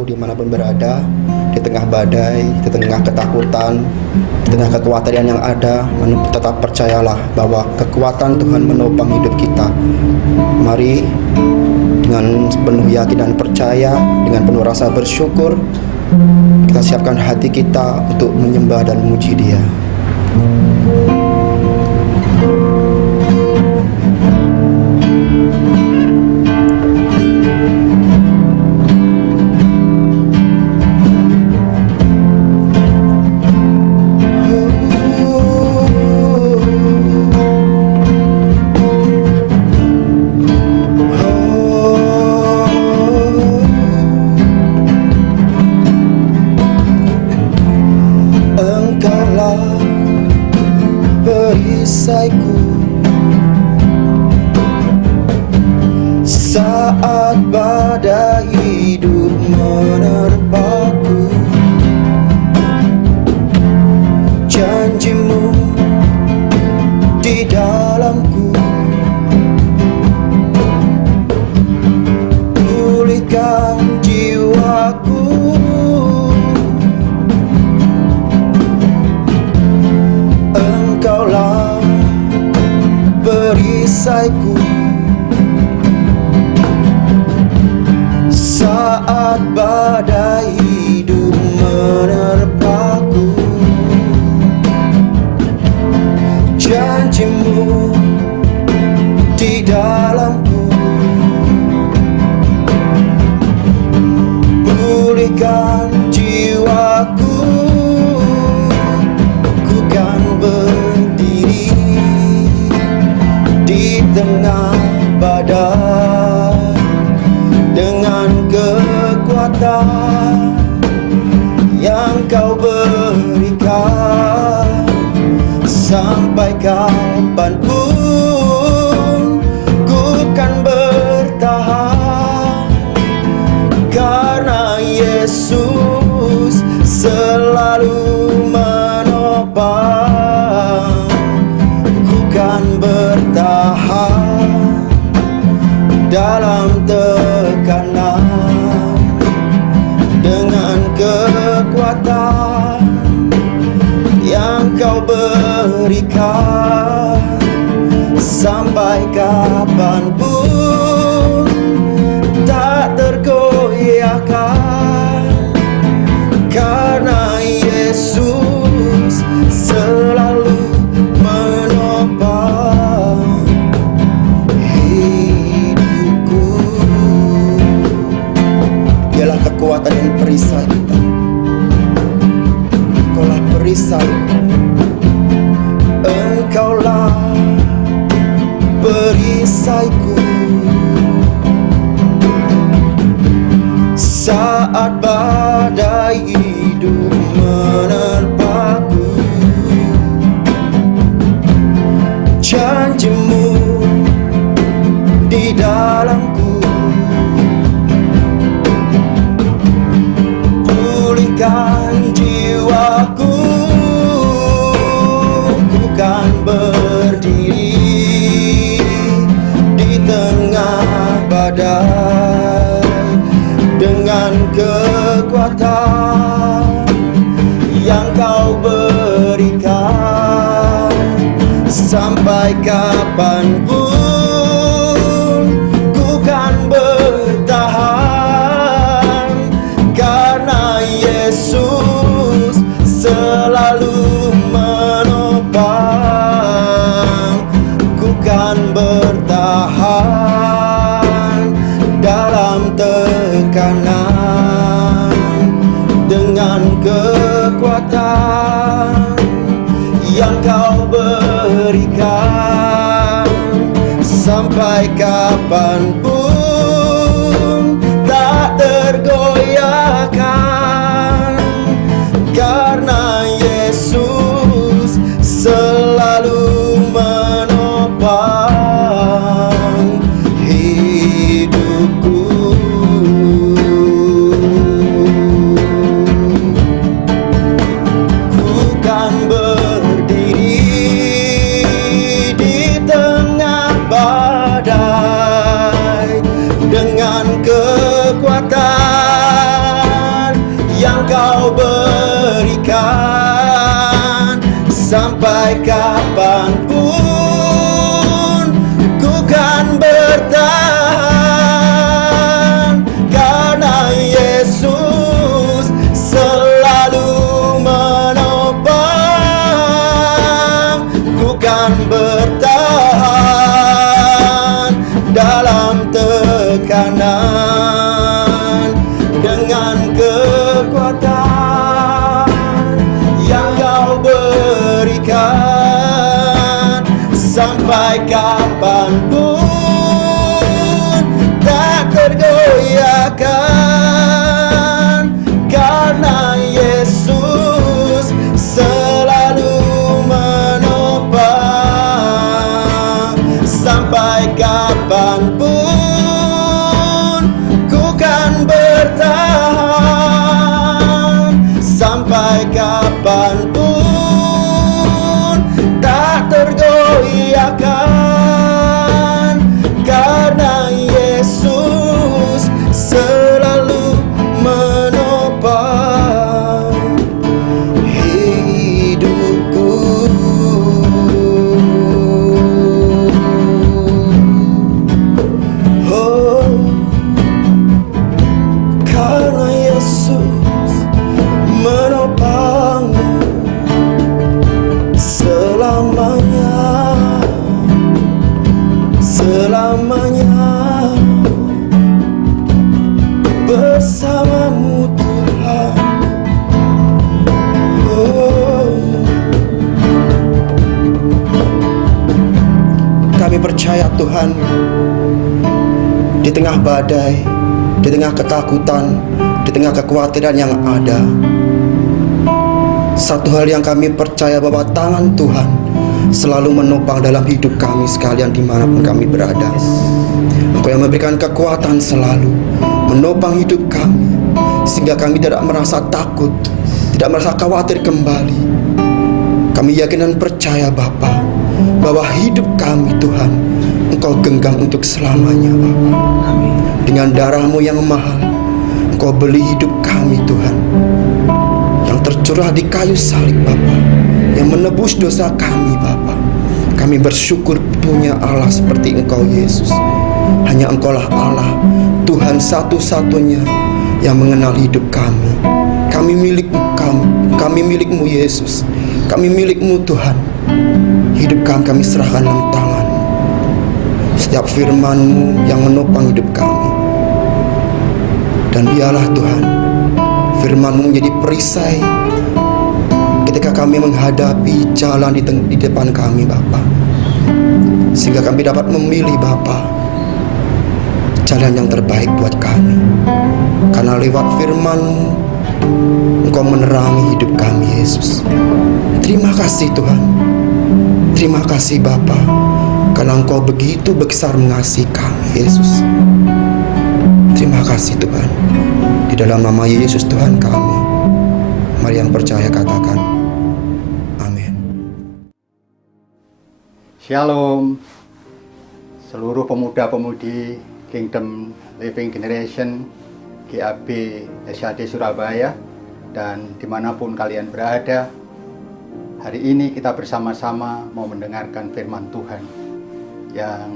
saudaraku dimanapun berada, di tengah badai, di tengah ketakutan, di tengah kekuatan yang ada, tetap percayalah bahwa kekuatan Tuhan menopang hidup kita. Mari dengan penuh yakin dan percaya, dengan penuh rasa bersyukur, kita siapkan hati kita untuk menyembah dan memuji Dia. Perisaiku saat badai hidup menerpaku, janjimu di dalamku, pulihkan jiwaku. Engkaulah perisaiku saat badai hidup menerpaku, janjimu di dalamku, pulihkan jiwaku. Ku kan berdiri di tengah badai dengan kekuatan yang Kau berikan. Sampai kapanpun ku kan bertahan, karena Yesus selalu menopang. Ku kan bertahan dalam tekanan dengan kekuatan yang Kau berikan. Sampai kapanpun tak tergoyahkan, karena Yesus selalu menopang hidupku. Dialah kekuatan yang perisai kita. Engkaulah perisaiku, Engkaulah perisaiku saat badai hidup menerpaku, janjimu di dalamku, pulihkan jiwaku. Ku kan berdiri di tengah badai dengan kekuatan yang Kau berikan. Sampai kapanpun ku kan bertahan, karena Yesus selalu menopang. Ku kan bertahan dalam tekanan dengan kekuatan yang Kau berikan. Sampai kapanpun tak tergoyahkan, karena Yesus kapanpun ku kan bertahan, karena Yesus selalu menopang. Ku kan bertahan dalam tekanan dengan kekuatan yang Kau berikan. Sampai kapanpun tak tergoyahkan, karena Yesus selalu menopang. Sampai kapanpun ku kan bertahan, sampai kapanpun tak tergoyahkan, karena Yesus selalu menopang hidupku. Oh, karena Yesus menopang selamanya, selamanya bersamamu Tuhan. Oh, kami percaya Tuhan, di tengah badai, di tengah ketakutan, di tengah kekhawatiran yang ada, satu hal yang kami percaya bahwa tangan Tuhan selalu menopang dalam hidup kami sekalian dimanapun kami berada. Engkau yang memberikan kekuatan selalu menopang hidup kami, sehingga kami tidak merasa takut, tidak merasa khawatir kembali. Kami yakin dan percaya Bapa, bahwa hidup kami Tuhan Engkau genggam untuk selamanya Bapa. Dengan darah-Mu yang mahal Engkau beli hidup kami Tuhan, yang tercurah di kayu salib Bapa, yang menebus dosa kami Bapa. Kami bersyukur punya Allah seperti Engkau Yesus. Hanya Engkaulah Allah, Tuhan satu-satunya yang mengenal hidup kami. Kami milik Kamu, kami milik-Mu Yesus. Kami milik-Mu Tuhan. Hidup kami serahkan dalam tangan-Mu. Setiap firman-Mu yang menopang hidup kami. Dan biarlah Tuhan, firman-Mu menjadi perisai ketika kami menghadapi jalan di depan kami Bapa, sehingga kami dapat memilih Bapa jalan yang terbaik buat kami. Karena lewat firman-Mu Engkau menerangi hidup kami Yesus. Terima kasih Tuhan. Terima kasih Bapa, karena Engkau begitu besar mengasihi kami Yesus. Terima kasih Tuhan. Di dalam nama Yesus Tuhan kami, mari yang percaya katakan amin. Shalom seluruh pemuda-pemudi Kingdom Living Generation GAB SAD Surabaya dan dimanapun kalian berada. Hari ini kita bersama-sama mau mendengarkan firman Tuhan yang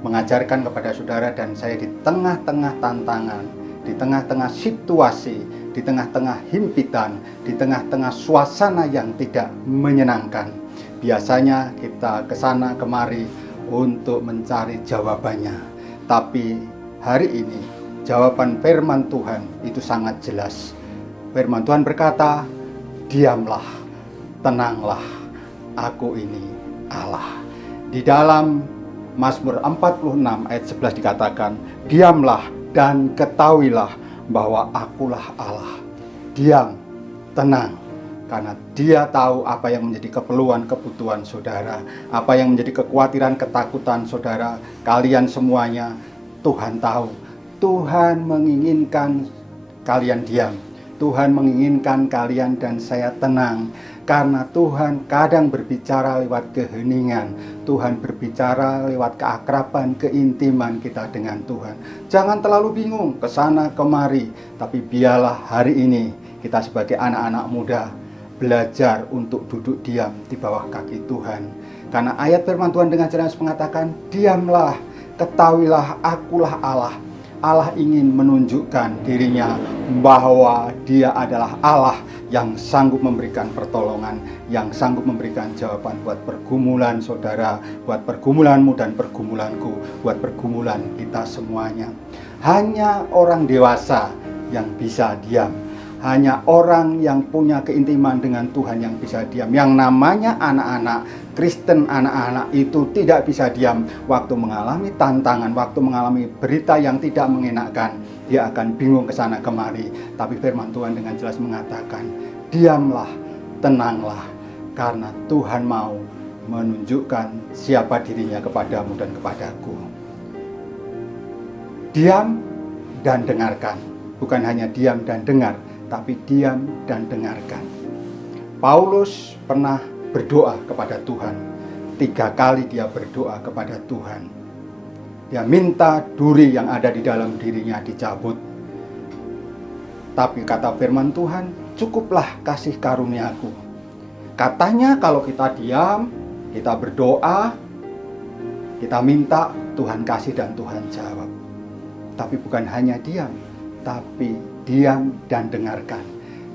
mengajarkan kepada saudara dan saya di tengah-tengah tantangan, di tengah-tengah situasi, di tengah-tengah himpitan, di tengah-tengah suasana yang tidak menyenangkan. Biasanya kita kesana kemari untuk mencari jawabannya. Tapi hari ini jawaban firman Tuhan itu sangat jelas. Firman Tuhan berkata, diamlah, tenanglah, aku ini Allah. Di dalam Mazmur 46 ayat 11 dikatakan, diamlah dan ketahuilah bahwa akulah Allah. Diam, tenang, karena Dia tahu apa yang menjadi kebutuhan saudara, apa yang menjadi kekhawatiran, ketakutan saudara, kalian semuanya. Tuhan tahu. Tuhan menginginkan kalian diam. Tuhan menginginkan kalian dan saya tenang. Karena Tuhan kadang berbicara lewat keheningan. Tuhan berbicara lewat keakraban, keintiman kita dengan Tuhan. Jangan terlalu bingung kesana kemari. Tapi biarlah hari ini kita sebagai anak-anak muda belajar untuk duduk diam di bawah kaki Tuhan. Karena ayat firman Tuhan dengan jelas mengatakan, diamlah, ketahuilah akulah Allah. Allah ingin menunjukkan dirinya bahwa dia adalah Allah yang sanggup memberikan pertolongan, yang sanggup memberikan jawaban buat pergumulan saudara, buat pergumulanmu dan pergumulanku, buat pergumulan kita semuanya. Hanya orang dewasa yang bisa diam. Hanya orang yang punya keintiman dengan Tuhan yang bisa diam. Yang namanya anak-anak Kristen, anak-anak itu tidak bisa diam. Waktu mengalami tantangan, waktu mengalami berita yang tidak mengenakan, dia akan bingung ke sana kemari. Tapi firman Tuhan dengan jelas mengatakan, diamlah, tenanglah, karena Tuhan mau menunjukkan siapa dirinya kepadamu dan kepadaku. Diam dan dengarkan. Bukan hanya diam dan dengar, tapi diam dan dengarkan. Paulus pernah berdoa kepada Tuhan. 3 kali dia berdoa kepada Tuhan. Dia minta duri yang ada di dalam dirinya dicabut. Tapi kata firman Tuhan, cukuplah kasih karuniaku. Katanya kalau kita diam, kita berdoa, kita minta, Tuhan kasih dan Tuhan jawab. Tapi bukan hanya diam, tapi diam dan dengarkan.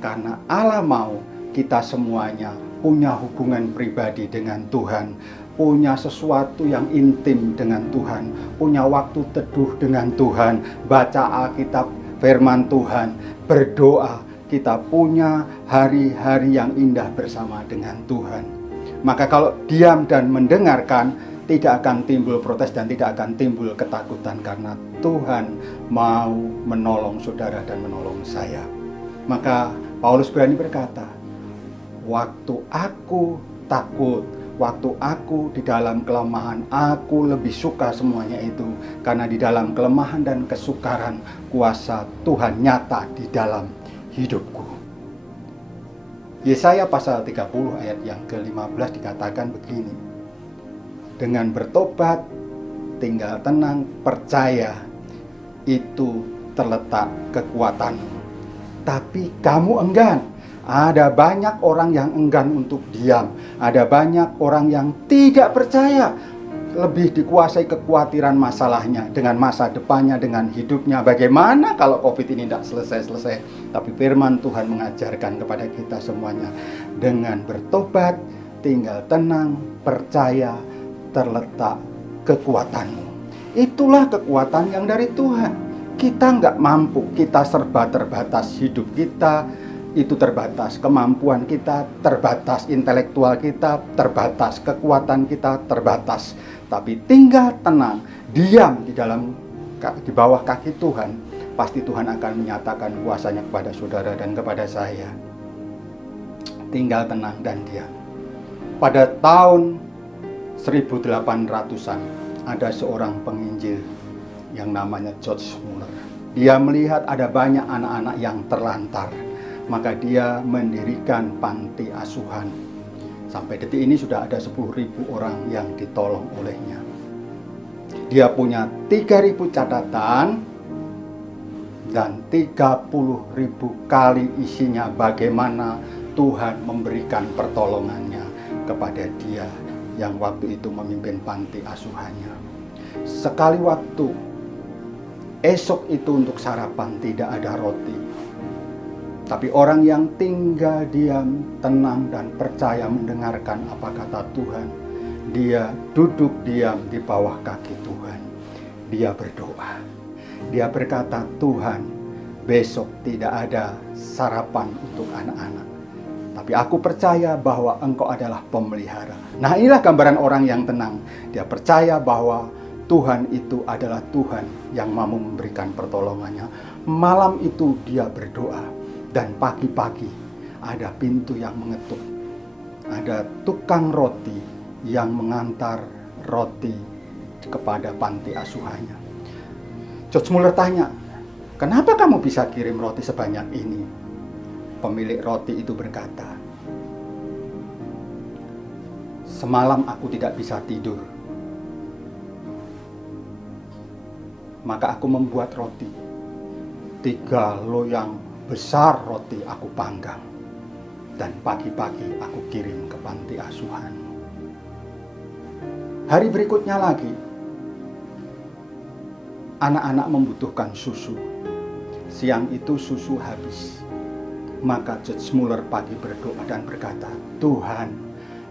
Karena Allah mau kita semuanya punya hubungan pribadi dengan Tuhan, punya sesuatu yang intim dengan Tuhan, punya waktu teduh dengan Tuhan, baca Alkitab, firman Tuhan, berdoa. Kita punya hari-hari yang indah bersama dengan Tuhan. Maka kalau diam dan mendengarkan, tidak akan timbul protes dan tidak akan timbul ketakutan, karena Tuhan mau menolong saudara dan menolong saya. Maka Paulus berani berkata, waktu aku takut, waktu aku di dalam kelemahan, aku lebih suka semuanya itu. Karena di dalam kelemahan dan kesukaran, kuasa Tuhan nyata di dalam hidupku. Yesaya pasal 30 ayat yang ke-15 dikatakan begini, dengan bertobat, tinggal tenang, percaya, itu terletak kekuatanmu. Tapi kamu enggan. Ada banyak orang yang enggan untuk diam. Ada banyak orang yang tidak percaya. Lebih dikuasai kekhawatiran masalahnya, dengan masa depannya, dengan hidupnya. Bagaimana kalau COVID ini tidak selesai-selesai? Tapi firman Tuhan mengajarkan kepada kita semuanya, dengan bertobat, tinggal tenang, percaya, terletak kekuatanmu. Itulah kekuatan yang dari Tuhan. Kita nggak mampu, kita serba terbatas, hidup kita itu terbatas, kemampuan kita terbatas, intelektual kita terbatas, kekuatan kita terbatas. Tapi tinggal tenang, diam di bawah kaki Tuhan, pasti Tuhan akan menyatakan kuasanya kepada saudara dan kepada saya. Tinggal tenang dan diam. Pada tahun 1800-an ada seorang penginjil yang namanya George Muller. Dia melihat ada banyak anak-anak yang terlantar, maka dia mendirikan panti asuhan. Sampai detik ini sudah ada 10.000 orang yang ditolong olehnya. Dia punya 3.000 catatan dan 30.000 kali isinya bagaimana Tuhan memberikan pertolongannya kepada dia yang waktu itu memimpin panti asuhannya. Sekali waktu, esok itu untuk sarapan tidak ada roti. Tapi orang yang tinggal diam, tenang dan percaya mendengarkan apa kata Tuhan, dia duduk diam di bawah kaki Tuhan. Dia berdoa. Dia berkata, Tuhan, besok tidak ada sarapan untuk anak-anak. Tapi aku percaya bahwa Engkau adalah pemelihara. Nah, inilah gambaran orang yang tenang. Dia percaya bahwa Tuhan itu adalah Tuhan yang mau memberikan pertolongannya. Malam itu dia berdoa. Dan pagi-pagi ada pintu yang mengetuk. Ada tukang roti yang mengantar roti kepada panti asuhannya. George Muller tanya, kenapa kamu bisa kirim roti sebanyak ini? Pemilik roti itu berkata, semalam aku tidak bisa tidur. Maka aku membuat roti. 3 loyang besar roti aku panggang. dan pagi-pagi aku kirim ke panti asuhan. Hari berikutnya lagi, anak-anak membutuhkan susu. Siang itu susu habis. Maka George Muller pagi berdoa dan berkata, Tuhan,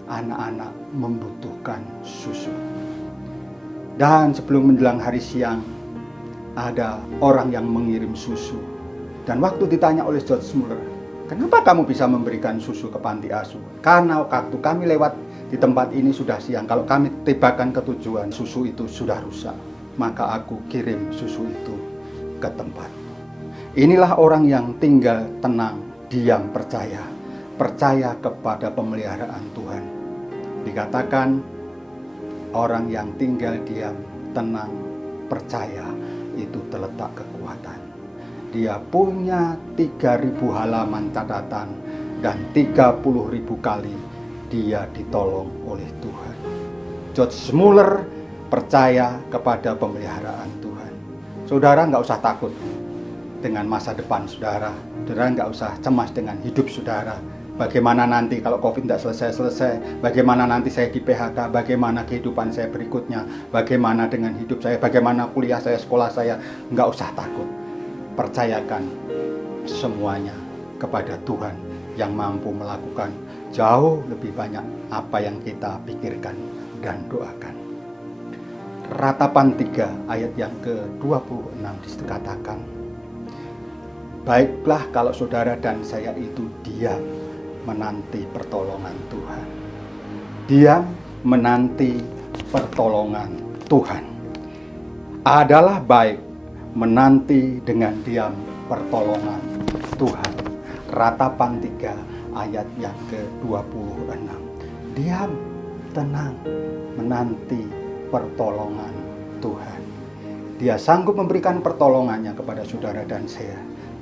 anak-anak membutuhkan susu. Dan sebelum menjelang hari siang, ada orang yang mengirim susu. Dan waktu ditanya oleh George Muller, kenapa kamu bisa memberikan susu ke panti asuhan? Karena waktu kami lewat di tempat ini sudah siang. Kalau kami tibakan ke tujuan, susu itu sudah rusak. Maka aku kirim susu itu ke tempat. Inilah orang yang tinggal tenang, diam, percaya. Percaya kepada pemeliharaan Tuhan. Dikatakan orang yang tinggal diam, tenang, percaya, itu terletak kekuatan. Dia punya 3.000 halaman catatan dan 30.000 kali dia ditolong oleh Tuhan. George Muller percaya kepada pemeliharaan Tuhan. Saudara nggak usah takut dengan masa depan saudara. Saudara nggak usah cemas dengan hidup saudara. Bagaimana nanti kalau COVID tidak selesai-selesai, bagaimana nanti saya di PHK, bagaimana kehidupan saya berikutnya, bagaimana dengan hidup saya, bagaimana kuliah saya, sekolah saya. Nggak usah takut. Percayakan semuanya kepada Tuhan yang mampu melakukan jauh lebih banyak apa yang kita pikirkan dan doakan. Ratapan 3 ayat yang ke-26 dikatakan, baiklah kalau saudara dan saya itu diam menanti pertolongan Tuhan. Diam menanti pertolongan Tuhan. Adalah baik menanti dengan diam pertolongan Tuhan. Ratapan 3 ayat yang ke-26. Diam, tenang, menanti pertolongan Tuhan. Dia sanggup memberikan pertolongannya kepada saudara dan saya.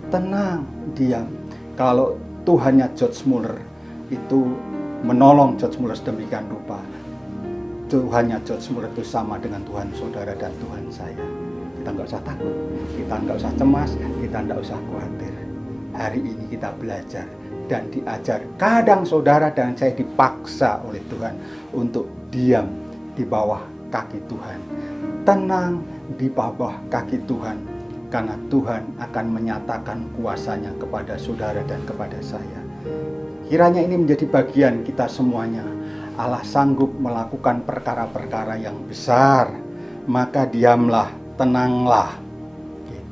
Tenang, diam. Kalau Tuhannya George Muller itu menolong George Muller sedemikian rupa, Tuhannya George Muller itu sama dengan Tuhan saudara dan Tuhan saya. Kita nggak usah takut, kita nggak usah cemas, kita nggak usah khawatir. Hari ini kita belajar dan diajar. Kadang saudara dan saya dipaksa oleh Tuhan untuk diam di bawah kaki Tuhan. Tenang di bawah kaki Tuhan. Karena Tuhan akan menyatakan kuasanya kepada saudara dan kepada saya. Kiranya ini menjadi bagian kita semuanya. Allah sanggup melakukan perkara-perkara yang besar. Maka diamlah, tenanglah.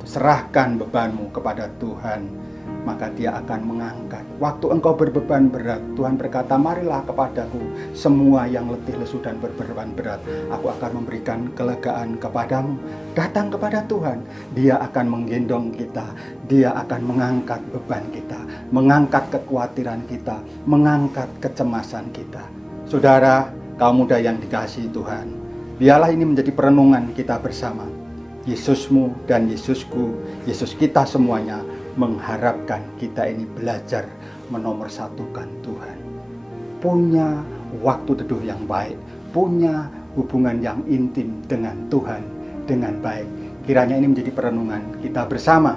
Serahkan bebanmu kepada Tuhan. Maka dia akan mengangkat. Waktu engkau berbeban berat, Tuhan berkata, marilah kepadaku semua yang letih, lesu dan berbeban berat. Aku akan memberikan kelegaan kepadamu. Datang kepada Tuhan. Dia akan menggendong kita. Dia akan mengangkat beban kita. Mengangkat kekhawatiran kita. Mengangkat kecemasan kita. Saudara, kaum muda yang dikasihi Tuhan, biarlah ini menjadi perenungan kita bersama. Yesusmu dan Yesusku, Yesus kita semuanya, mengharapkan kita ini belajar menomorsatukan Tuhan. Punya waktu teduh yang baik, punya hubungan yang intim dengan Tuhan dengan baik. Kiranya ini menjadi perenungan kita bersama.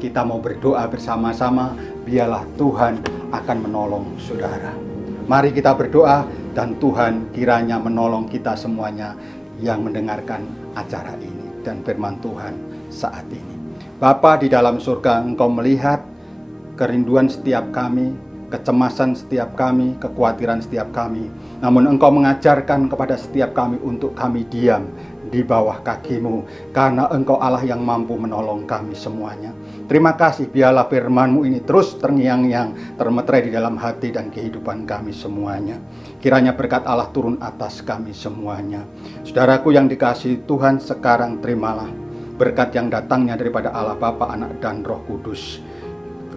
Kita mau berdoa bersama-sama, biarlah Tuhan akan menolong saudara. Mari kita berdoa dan Tuhan kiranya menolong kita semuanya yang mendengarkan acara ini dan firman Tuhan saat ini. Bapa di dalam surga, Engkau melihat kerinduan setiap kami, kecemasan setiap kami, kekhawatiran setiap kami. Namun Engkau mengajarkan kepada setiap kami untuk kami diam di bawah kaki-Mu, karena Engkau Allah yang mampu menolong kami semuanya. Terima kasih, biarlah firman-Mu ini terus terngiang-ngiang, termeterai di dalam hati dan kehidupan kami semuanya. Kiranya berkat Allah turun atas kami semuanya. Saudaraku yang dikasihi Tuhan, sekarang terimalah berkat yang datangnya daripada Allah Bapa, Anak, dan Roh Kudus.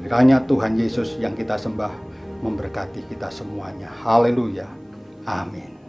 Kiranya Tuhan Yesus yang kita sembah memberkati kita semuanya. Haleluya. Amin.